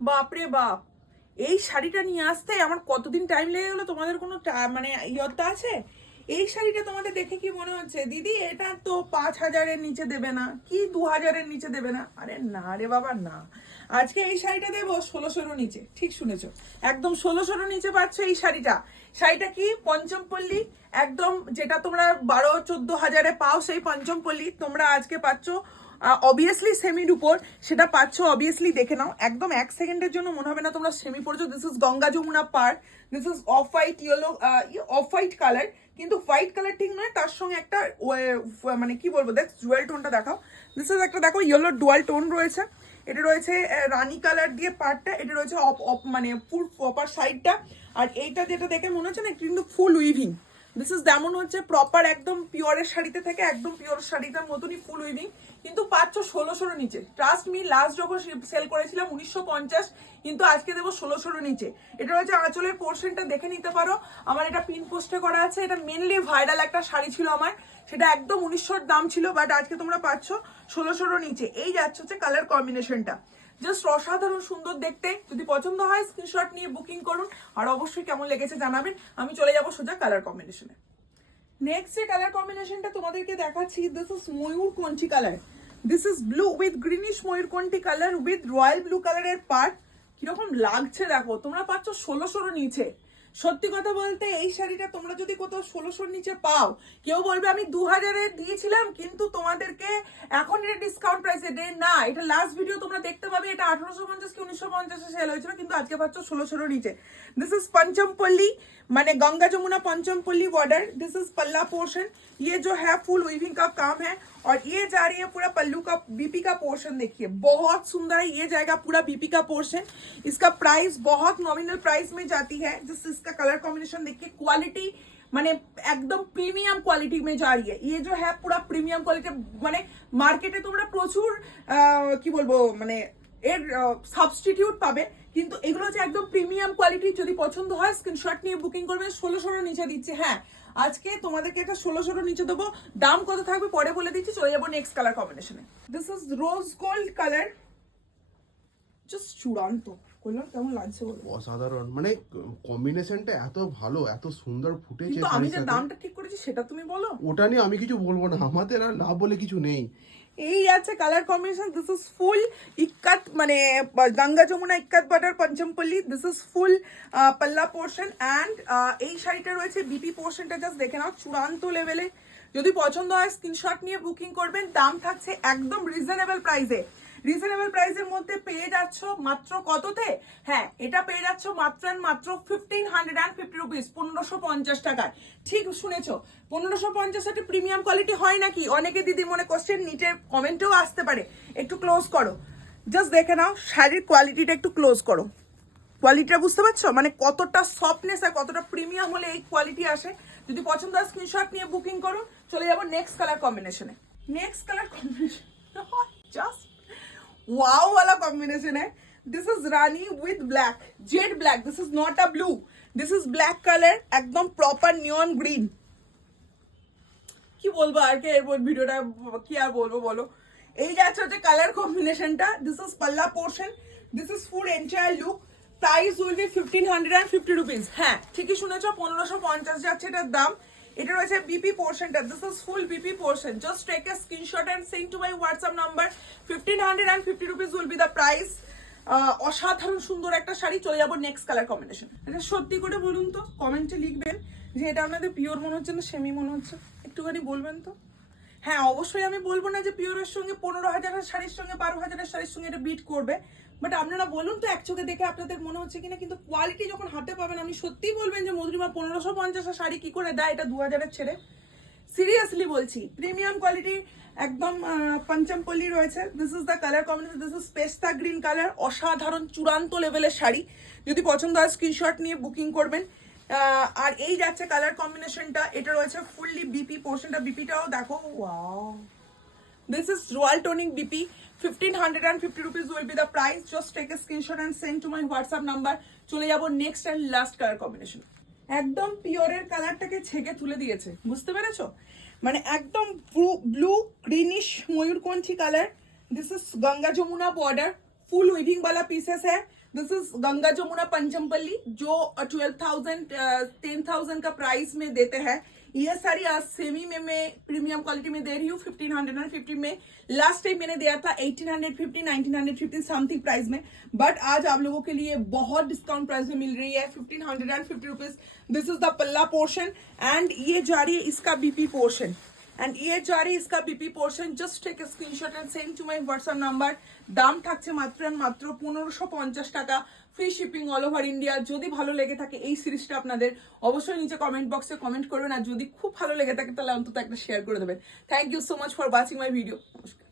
বাপরে বাপ, এই শাড়িটা নিয়ে আসতে আমার কতদিন টাইম লেগে গেলো, তোমাদের কোনো মানে ইয়ত্তা আছে? এই শাড়িটা তোমাদের দেখে কি মনে হচ্ছে দিদি এটা তো 5,000-এর নিচে দেবে না, কি 2,000-এর নিচে দেবে না? আরে না রে বাবা না, আজকে এই শাড়িটা দেবো 1,600-র নিচে। ঠিক শুনেছো, একদম 1,600-র নিচে পাচ্ছ এই শাড়িটা। শাড়িটা কি পঞ্চমপল্লী, একদম যেটা তোমরা 12-14 হাজারে পাও সেই পঞ্চমপল্লী তোমরা আজকে পাচ্ছ অবভিয়াসলি সেমির উপর, সেটা পাচ্ছ অবভিয়াসলি দেখে নাও। একদম 1 সেকেন্ডের জন্য মনে হবে না তোমরা সেমি পড়ছো। দিস ইজ গঙ্গা যমুনা পার, this is off white yellow, off white colour, কিন্তু হোয়াইট কালার ঠিক নয়, তার সঙ্গে একটা মানে কি বলবো, দেখ জুয়েল টোনটা দেখাও। দিস ইজ একটা দেখো ইয়েলো ডুয়াল টোন রয়েছে, এটা রয়েছে রানী কালার দিয়ে পার্টটা, এটা রয়েছে মানে ফুল প্রপার সাইডটা। আর এইটা যেটা দেখে মনে হচ্ছে না কিন্তু ফুল উইভিং, দিস ইজ যেমন হচ্ছে প্রপার একদম পিওরের শাড়িতে থেকে একদম পিওর শাড়িটার মতনই ফুল উইভিং, কিন্তু পাচ্ছ 1,600-র নিচে। ট্রাস্ট মি, লাস্ট যখন সেল করেছিলাম 1,950, কিন্তু আজকে দেবো 1,600-র নিচে। এটা হচ্ছে আঁচলের পোর্শনটা দেখে নিতে পারো, আমার এটা পিন পোস্টে করা আছে। এটা মেনলি ভাইরাল একটা শাড়ি ছিল আমার, সেটা একদম 1,900-র দাম ছিল, বাট আজকে তোমরা পাচ্ছ 1,600-র নিচে। এই যাচ্ছে হচ্ছে কালার কম্বিনেশনটা, জাস্ট অসাধারণ সুন্দর দেখতে। যদি পছন্দ হয় স্ক্রিনশট নিয়ে বুকিং করুন, আর অবশ্যই কেমন লেগেছে জানাবেন। আমি চলে যাবো সোজা কালার কম্বিনেশনে। নেক্সট যে কালার কম্বিনেশনটা তোমাদেরকে দেখাচ্ছি, দিস ইজ ময়ূরকণ্ঠী colour, this is blue with greenish ময়ূরকণ্ঠী কালার উইথ রয়্যাল ব্লু কালারের পার্ট। কিরকম লাগছে দেখো, তোমরা পাচ্ছ 1,600-র নিচে। সত্যি কথা বলতে এই শাড়িটা তোমরা যদি কোথাও 1,600-র নিচে পাও, কেউ বলবে আমি 2,000-এ দিয়েছিলাম, কিন্তু তোমাদেরকে এখন এটা ডিসকাউন্ট প্রাইসে দে না। এটা লাস্ট ভিডিও তোমরা দেখতে পাবে, এটা 1,850 কি 1,950-এ সেল হয়েছিল, কিন্তু আজকে পাচ্ছ 1,600-র নিচে। दिस इज पंचमपल्ली, माने Ganga Jamuna Panchampalli border. This is पल्ला पोर्शन, ये जो है फुल वीविंग का काम है, और ये जा रही है पूरा पल्लू का बीपी का पोर्शन। देखिए बहुत सुंदर है, ये जाएगा पूरा बीपी का पोर्शन। इसका प्राइस बहुत नॉमिनल प्राइस में जाती है। जिस इसका कलर कॉम्बिनेशन देखिए, क्वालिटी माने एकदम प्रीमियम क्वालिटी में जा रही है। ये जो है पूरा प्रीमियम क्वालिटी, माने मार्केटे তোমরা প্রচুর কি বলবো মানে এর সাবস্টিটিউট পাবে, কিন্তু এগুলো হচ্ছে একদম প্রিমিয়াম কোয়ালিটি। যদি পছন্দ হয় স্ক্রিনশট নিয়ে বুকিং করবেন। 1,600-র নিচে দিচ্ছে। হ্যাঁ, আজকে তোমাদেরকে এটা 1,600-র নিচে দেবো, দাম কত থাকবে পরে বলে দিচ্ছি। চলে যাবো নেক্সট কালার কম্বিনেশনে। This is rose gold colour, just চূড়ান্ত। বললাম কেমন লাগছে বলো? অসাধারণ, মানে কম্বিনেশনটা এত ভালো, এত সুন্দর ফুটেছে। কিন্তু আমি যে দামটা ঠিক করেছি সেটা তুমি বলো। ওটা নিয়ে আমি কিছু বলবো না, আমাদের আর না বলে কিছু নেই। এই আছে colour combination. This is full ikat, মানে Ganga Jamuna ikat border Panchampalli. This is full পাল্লা পোর্শন অ্যান্ড এই শাড়িটা রয়েছে বিপি পোর্শনটা, জাস্ট দেখে নাও চূড়ান্ত লেভেলে। যদি পছন্দ হয় স্ক্রিনশট নিয়ে বুকিং করবেন। দাম থাকছে একদম রিজনেবল প্রাইসে। রিজনেবল প্রাইসের মধ্যে পেয়ে যাচ্ছ মাত্র কততে? হ্যাঁ, এটা পেয়ে যাচ্ছ মাত্র মাত্র 1,550 রুপিস, 1,550 টাকায়। ঠিক শুনেছো, 1,550 একটা প্রিমিয়াম কোয়ালিটি হয় নাকি? অনেকে দিদি মনে কোশ্চেন নিচে কমেন্টেও আসতে পারে। একটু ক্লোজ করো, জাস্ট দেখে নাও শাড়ির কোয়ালিটিটা, একটু ক্লোজ করো। কোয়ালিটিটা বুঝতে পারছো, মানে কতটা সফটনেস আর কতটা প্রিমিয়াম হলে এই কোয়ালিটি আসে। যদি পছন্দ হয় স্ক্রিনশট নিয়ে বুকিং করুন। চলে যাবো নেক্সট কালার কম্বিনেশনে। Next colour combination just wow वाला कॉम्बिनेशन है। This is Rani with black, Z black. This is not a blue, this is black colour, एकदम प्रॉपर नियन ग्रीन। কি বলবো আর কে এর ভিডিওটা কি আর বলবো বলো। এই যাচ্ছে হচ্ছে কালার কম্বিনেশনটা। দিস ইজ পাল্লা portion, this is full entire look. Price will be 1,550 rupees. হ্যাঁ ঠিকই শুনেছো, 1,550 যাচ্ছে এটার দাম। এটা রয়েছে বিপি পোর্শনটা, this is full BP portion. Just take a screenshot and send to my WhatsApp number. 1,550 rupees will be the price. অসাধারণ সুন্দর একটা শাড়ি। চলে যাবো নেক্সট কালার কম্বিনেশন। এটা সত্যি করে বলুন তো, কমেন্টে লিখবেন যে এটা আপনাদের পিওর মনে হচ্ছে না সেমি মনে হচ্ছে, একটুখানি বলবেন তো। হ্যাঁ অবশ্যই আমি বলবো না যে পিওরের সঙ্গে 15,000-এর শাড়ির সঙ্গে 12,000-এর শাড়ির সঙ্গে এটা বিট করবে, বাট আপনারা বলুন তো এক চোখে দেখে আপনাদের মনে হচ্ছে কিনা। কিন্তু কোয়ালিটি যখন হাতে পাবেন আপনি সত্যিই বলবেন যে মধুরিমা 1,550-এর শাড়ি কি করে দেয় এটা 2,000-এর ছেড়ে। সিরিয়াসলি বলছি, প্রিমিয়াম কোয়ালিটি একদম পঞ্চমপল্লী রয়েছে। This is the colour combination, this is পেস্তা গ্রিন কালার। অসাধারণ চূড়ান্ত লেভেলের শাড়ি। যদি পছন্দ হয় স্ক্রিনশট নিয়ে বুকিং করবেন। আর এই যাচ্ছে কালার কম্বিনেশনটা, এটা রয়েছে ফুললি বিপি পোর্শনটা। বিপিটাও দেখো, wow. This is royal toning BP. 1,550 rupees will be the price. Just take a screenshot and send to my WhatsApp number. চলে যাবো next and last colour combination. একদম পিওরের কালারটাকে ছেঁকে তুলে দিয়েছে, বুঝতে পেরেছো? মানে একদম ব্লু গ্রিনিশ ময়ূরকণ্ঠী colour. This is Ganga Jamuna border, full weaving वाला पीसेस है। दिस इज गंगा जमुना पंचमपल्ली जो 10,000 का प्राइस में देते हैं। ये साड़ी आज सेमी में मैं प्रीमियम क्वालिटी में दे रही हूँ 1550 में। लास्ट टाइम मैंने दिया था 1850 1950 समथिंग प्राइस में, बट आज आप लोगों के लिए बहुत डिस्काउंट प्राइस में मिल रही है 1550 रुपीज। दिस इज द पल्ला पोर्शन एंड ये जा रही है इसका बीपी पोर्शन एंड ये जा रही है इसका BP portion. Just take a screenshot and send to my WhatsApp number. দাম থাকছে মাত্র 1550 টাকা, free shipping all over India. যদি ভালো লেগে থাকে এই সিরিজটা আপনাদের, অবশ্যই নিচে কমেন্ট বক্সে কমেন্ট করবেন, আর যদি খুব ভালো লেগে থাকে তাহলে অন্তত একটা শেয়ার করে দেবেন। Thank you so much for watching my video. নমস্কার।